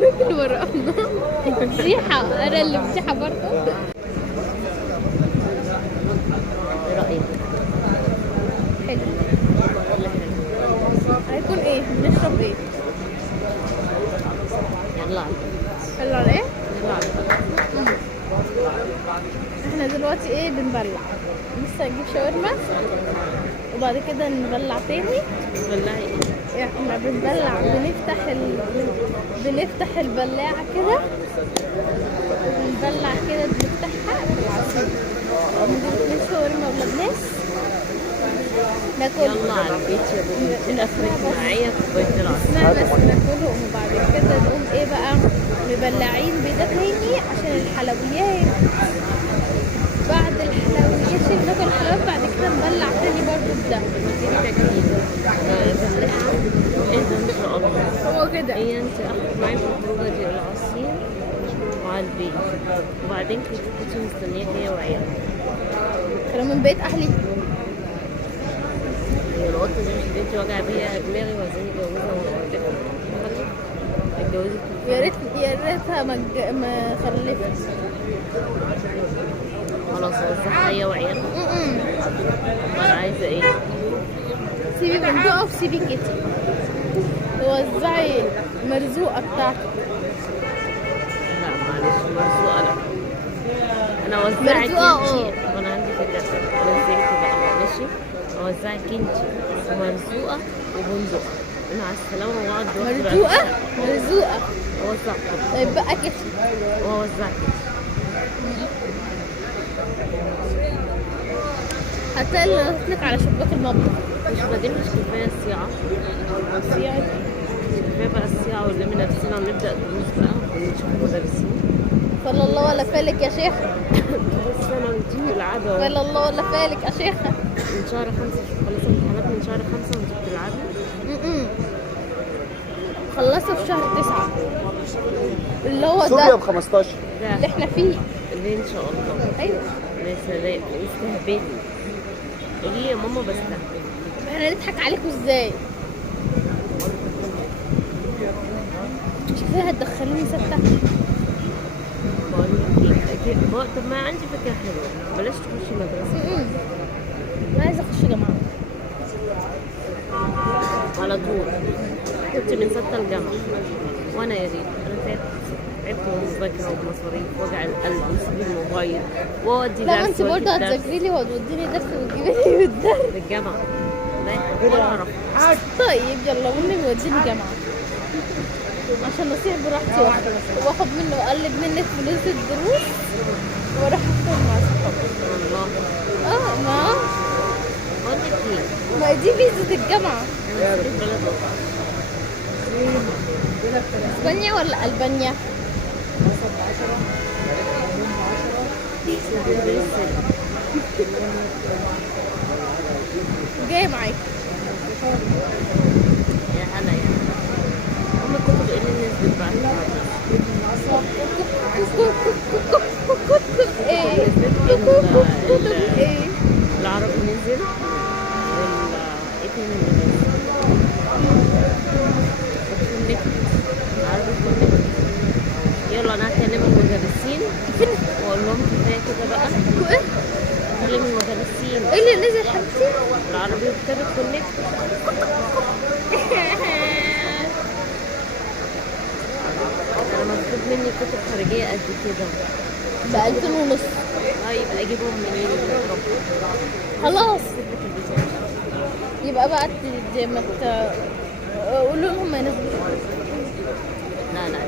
بيجري ورانا. فضيحة، انا اللي فضيحة برضه. ايه رأيك؟ حلو. ولا حلو؟ هيكون ايه؟ بنشرب ايه؟ يلا يلا على ايه؟ يلا على احنا دلوقتي ايه بنبلع. لسه هنجيب شاورما وبعد كده نبلع تاني. والله احنا بنبلع، بنفتح البلاعة كده وبنبلع كده، بنفتحها بالعصير. ونجيب 2 شاورما ولبناس ناكل. يلا على البيت يا بنتي، افرك معايا كوباية العصير. اسمها بس ناكلهم وبعد كده نقوم ايه بقى مبلعين بيضة تاني عشان الحلويات. بعد الحلويات ناكل الحلويات بعد كده نبلع تاني برضو بده. دي تجديد بلاعة. ايه ده ان شاء الله. هو كده. هي انت اخدت معايا في الخروجة دي العصير وعلى البيت، وبعدين كنت مستنياك هي وعيالها. كانوا من بيت اهلي. هي القطة دي مش اللي انت واجعة بيها دماغي وعايزين يتجوزها وقلتلك اتجوزت. يا ريتها ما خلفت. خلاص وزعها هي وعيالها. امال عايزة ايه؟ سيبي بندقة وسيبي كتي توزعي مرزوقة بتاعتك. لا معلش مرزوقة لا. انا اوزعك مرزوقة انتي. طب انا عندي فكرة، انا زهقت بقى ماشي. اوزعك انتي ومرزوقة وبندقة. مع السلامة واقعد مرزوقة مرزوقة. اوزعك طيب بقى كتي. واوزعك. حتى اللي نطلق على شباك المطبخ. مش بعدين مش كفاية الصياعة. الصياعة مش كفاية بقى الصياعة ونلم نفسنا ونبدأ دروس بقى ونشوف مدرسين. صلى الله ولا فالك يا شيخ. بس انا ونجيب العادة صلى الله ولا فالك يا شيخ. من شهر 5. خلاص الامتحانات من شهر 5 ونجيب العادة. خلصوا في شهر 9 اللي هو سوريا ده ب 15. اللي احنا فيه. اللي ان شاء الله. ايوه. يا سلام استهبلي. قولي يا ماما بستهبل. احنا نضحك عليكم ازاي؟ مش كفايه هتدخلوني 6. بقول لك ايه أكيد طب ما عندي فكرة حلوة، بلاش تخشي مدرسة. انا عايزه اخش جامعه على طول. كنت من 6 الجامعة وانا يا ريت انا تعبت من المذاكرة والمصاريف وجع القلب وسيب الموبايل واودي لا ما درس انت برضه هتذاكري لي وهتوديني درس وتجيبي لي بالدرس. الجامعة. لا ولا اعرف. طيب يلا امي بيوديني جامعه عشان اصيح براحتي واخد منه واقلب منك فلوس الدروس واروح افطر مع صحابي. والله ما بقول لك ايه، ما دي فيزا الجامعه. انا في البلد والله. اسبانيا ولا البانيا؟ جاي معاك. يا هلا يا هلا. هم كتب ايه اللي نزلت بعد كتب ايه؟ كتب ايه؟ العربي نزل ولا ايه تاني اللي نزل؟ كونكت. العربي كونكت. يلا انا هكلم المدرسين واقول لهم كفايه كده بقى. ايه؟ هكلم المدرسين. ايه اللي نزل حبيبتي؟ العربي وكتاب كونكت. انا مطلوب مني كتب خارجيه قد كده. ب2000 ونص. يبقى اجيبهم منين؟ خلاص يبقى بقى ما قولوا لهم ما ينزلوش. لا لا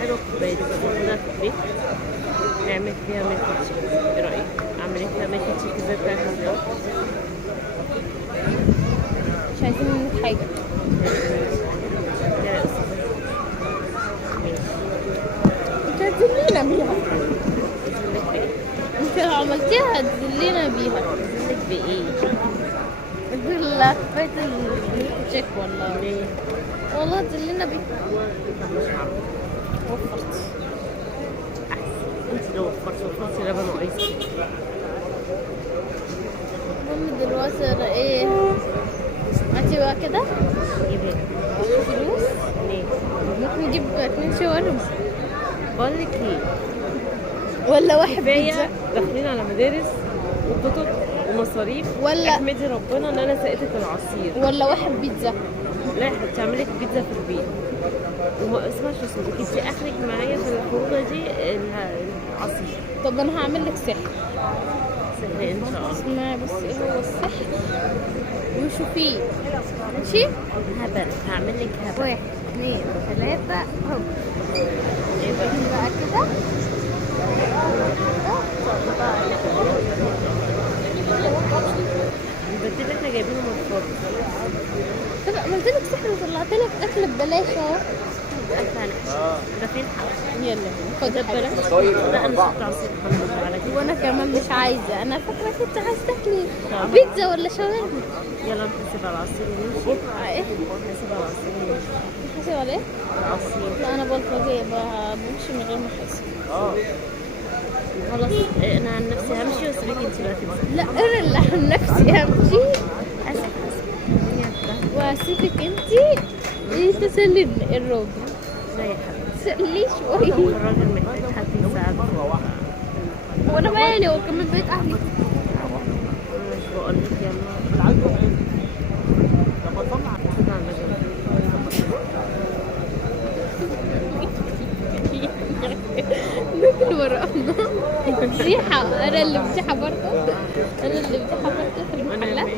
حلوه كوبايه كده في البيت نعمل فيها ميلك تشيك. ايه رايك؟ اعمل فيها ميلك تشيك زي بتاعت الفطار. مش عايزين منك حاجه. يا استاذ انت هتذلينا بيها. ميلك بايه؟ انت لو عملتيها هتذلينا بيها. ميلك بايه؟ لفيت التشيك ولا ليه؟ والله تذلينا بيها. مش عارفه. وفرت. انت لو وفرتي لبن وايس كريم. المهم دلوقتي انا ايه هاتي بقى كده جيب ايه؟ فلوس. ليه؟ ممكن نجيب اجيب 2 شاورما بقول لك ايه، ولا واحد كفايه بيتزا داخلين على مدارس وكتب ومصاريف. ولا- احمدي ربنا ان انا سقيتك العصير. ولا واحد بيتزا. لا يا حبيبتي هعمل لك بيتزا في البيت. وما اسمعش اسمك انت اخرك معايا في الخروجه دي العصير. طب انا هعمل لك سحر. سهل ان شاء الله. اسمعي بس ايه هو السحر وشوفيه. ماشي. هبل هعمل لك هبل. 1 2 3 هوب. ايه بقى؟ بقى كده. البتيل احنا جايبينه من الفرن. طب عملت لك سحر وطلعت لك اكل ببلاش اهو. ده فين حق؟ يلا خد ده الحاجة. ببلاش؟ لا انا شفت عصير الحمد لله على كده. وانا كمان مش عايزه، انا فاكره كنت عايزه تاكلي طب. بيتزا ولا شاورما. يلا نحسب على العصير ونمشي. ايه نحسب على العصير ونمشي. حاسب على ايه؟ العصير. لا انا بلطجيه بمشي من غير ما احس. خلاص انا عن نفسي همشي واسيبك انت بقى تمشي. لا انا اللي عن نفسي همشي اسف واسيبك انتي تسلي الراجل. لا يا حبيبتي. تسليه شويه. الراجل محتاج حد يساعده. وانا مالي، هو كمان بيت اهلي. مش بقول لك يلا. ناكل ورانا بزيحة. انا اللي بزيحة برضه. انا اللي بزيحة برضه في المحلات.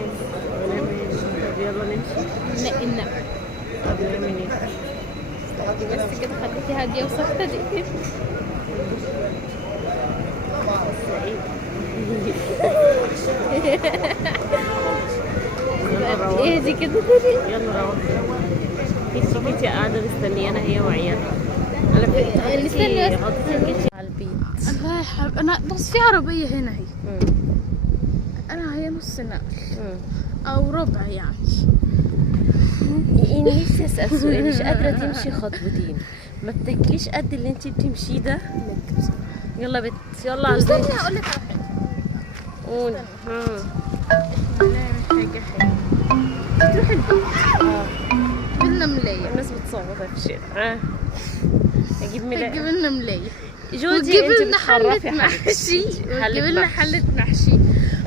يلا نمشي. لا النبي. طب نعمل ايه؟ بس كده خليكي هادية وساكتة دقيقتين. ايه دي كده تاني؟ يلا روح. كيتي قاعدة مستنيانا هي وعيالها. على فكرة اللي استني بس. حطيتي الكيتشي على البيت. الله يا حبيبي، انا بس في عربية هنا اهي. انا هي نص نقل او ربع يعني. يعني نفسي اسأل سؤال، مش قادرة تمشي خطوتين ما بتاكليش قد اللي انتي بتمشيه ده؟ يلا بت يلا على البيت. استني هقول لك على حاجة. قول. نعمل حاجة حلوة. تروح البيت تجيب لنا ملاية. الناس بتصوت في الشارع. اجيب ملاية. تجيب لنا ملاية جودي وتجيب انت لنا حلة بتخرفي محشي. وتجيب لنا حلة محشي.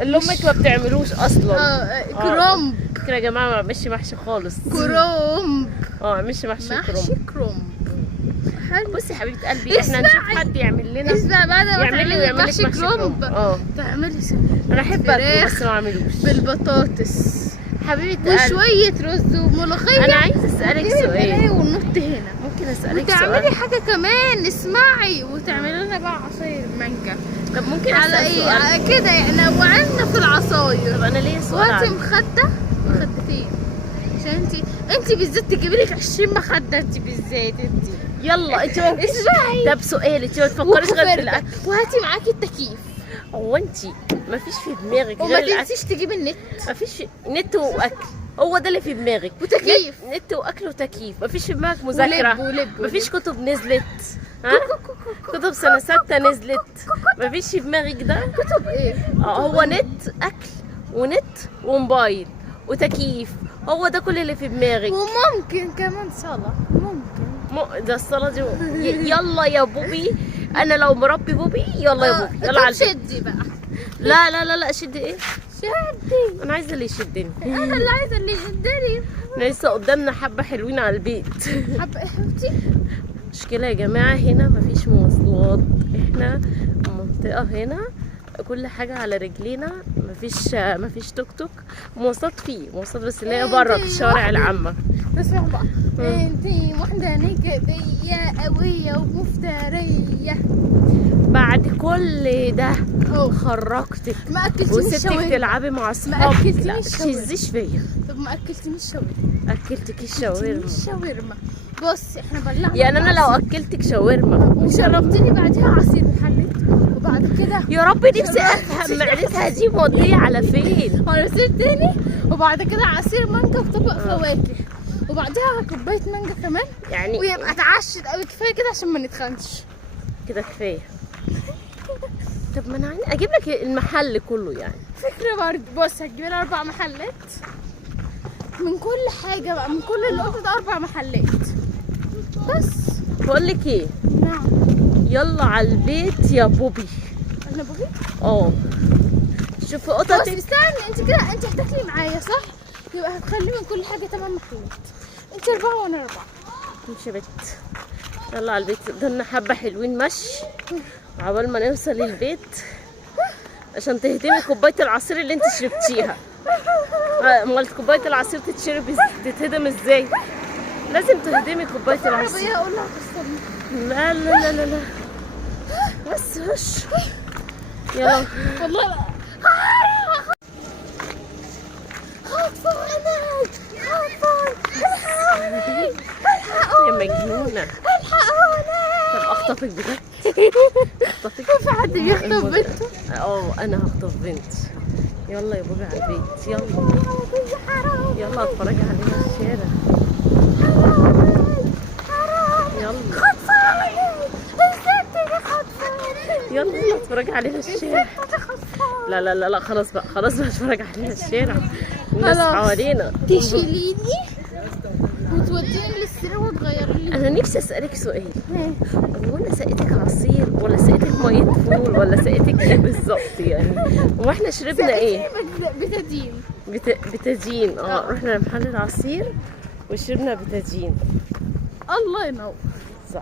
اللي امك ما بتعملوش اصلا. كرومب. كده يا جماعه ما بعملش محشي خالص. كرومب. مش محشي كرومب. محشي كرومب. حلو. بصي حبيبه قلبي احنا نشوف حد يعمل لنا. اسمع، بعد ما يعمل لي تعملي ويعمل لك محشي كرومب تعملي انا احب اكله بس ما اعملوش. بالبطاطس حبيبه قلبي وشوية رز وملوخية. انا عايزه اسالك سؤال. ونط هنا. ممكن اسالك وتعملي سؤال؟ حاجة كمان، اسمعي، وتعملي لنا بقى عصير مانجا. طب ممكن على اسال ايه سؤال؟ كده يعني وعنا في العصاير. طب انا ليا سؤال وهاتي عندي. مخدة مخدتين عشان انتي بالذات تجيبي لك 20 مخدة. انتي بالذات يلا انت اسمعي. طب سؤال، انت ما تفكريش غير في الاكل؟ وهاتي معاكي التكييف. هو انت ما فيش في دماغك وما غير الاكل؟ تنسيش تجيبي النت ما فيش نت واكل، هو ده اللي في دماغك. وتكييف. نت واكل وتكييف. ما فيش في دماغك مذاكره. ولب. ما فيش كتب نزلت. ها كتب سنه 6 نزلت. ما فيش في دماغك ده. كتب ايه؟ هو نت اكل ونت وموبايل وتكييف، هو ده كل اللي في دماغك. وممكن كمان صلاة. ممكن. ده الصلاة دي يلا يا بوبي، انا لو مربي بوبي يلا يا بوبي يلا على البيت. شدي بقى. لا شد ايه؟ شدي. انا عايزه اللي يشدني. انا اللي عايزه اللي يشدني. احنا لسه قدامنا حبه حلوين على البيت. حبه ايه حبيبتي؟ مشكله يا جماعه هنا مفيش مواصلات. احنا منطقه هنا كل حاجه على رجلينا. مفيش توك توك. مواصلات مواصلات بس اللي هي بره في الشوارع العامه. اسمع بقى، انتي واحده نكديه قويه ومفتريه. بعد كل ده خرجتك ما اكلتنيش وسبتك الشاورما. تلعبي مع ما اصحابك. أكلتنيش لا الشاورما. تهزيش فيا. طب ما اكلتنيش شاورما. اكلتك الشاورما. الشاورما. بص احنا بلعنا يعني انا لو اكلتك شاورما وشربتني بعدها عصير وحليت وبعد كده يا رب نفسي افهم معدتها دي موديه على فين. عصير تاني وبعد كده عصير مانجا وطبق فواكه وبعدها كوبايه مانجا كمان يعني ويبقى اتعشت قوي. كفايه كده عشان ما نتخنش كده كفايه. طب ما انا اجيب لك المحل كله يعني. فكره برضه. بص هتجيب لنا 4 محلات من كل حاجه بقى، من كل اللي قلت ده 4 محلات بس. بقول لك ايه، نعم. يلا على البيت يا بوبي. انا بوبي؟ اه شوفي بس قطتك. استني، انت كده انت هتاكلي معايا صح؟ يبقى هتخلي من كل حاجه تمام محمود. انت 4 وانا 4. مش يا بت، يلا على البيت. قدامنا حبه حلوين مشي عبال ما نوصل البيت عشان تهدمي كوبايه العصير اللي انت شربتيها. امال كوبايه العصير تتهدم ازاي؟ لازم تهدمي كوبايه العصير. العربيه اقول لها كسرني. لا لا لا لا لا، بس هش. يلا والله لا. خطفاني يا مجنونه. الحقوني. طب اخطفك بجد؟ اخطفك؟ في حد بيخطف بنته؟ انا هخطف بنت. يلا يا بوبي على البيت، يلا يلا اتفرجي علينا في الشارع. يلا يلا يلا اتفرجي علينا في الشارع. لا لا لا لا، خلاص بقى خلاص بقى، اتفرجي علينا في الشارع. الناس خلاص. حوالينا. تشيليني وتوديني للسرير وتغيري لي. انا نفسي اسالك سؤال، هو انا سقيتك عصير ولا سقيتك ميه فول ولا سقيتك ايه بالظبط يعني؟ واحنا شربنا ايه؟ بتدين. بتاجين. رحنا لمحل العصير وشربنا بتاجين. الله ينور. صح.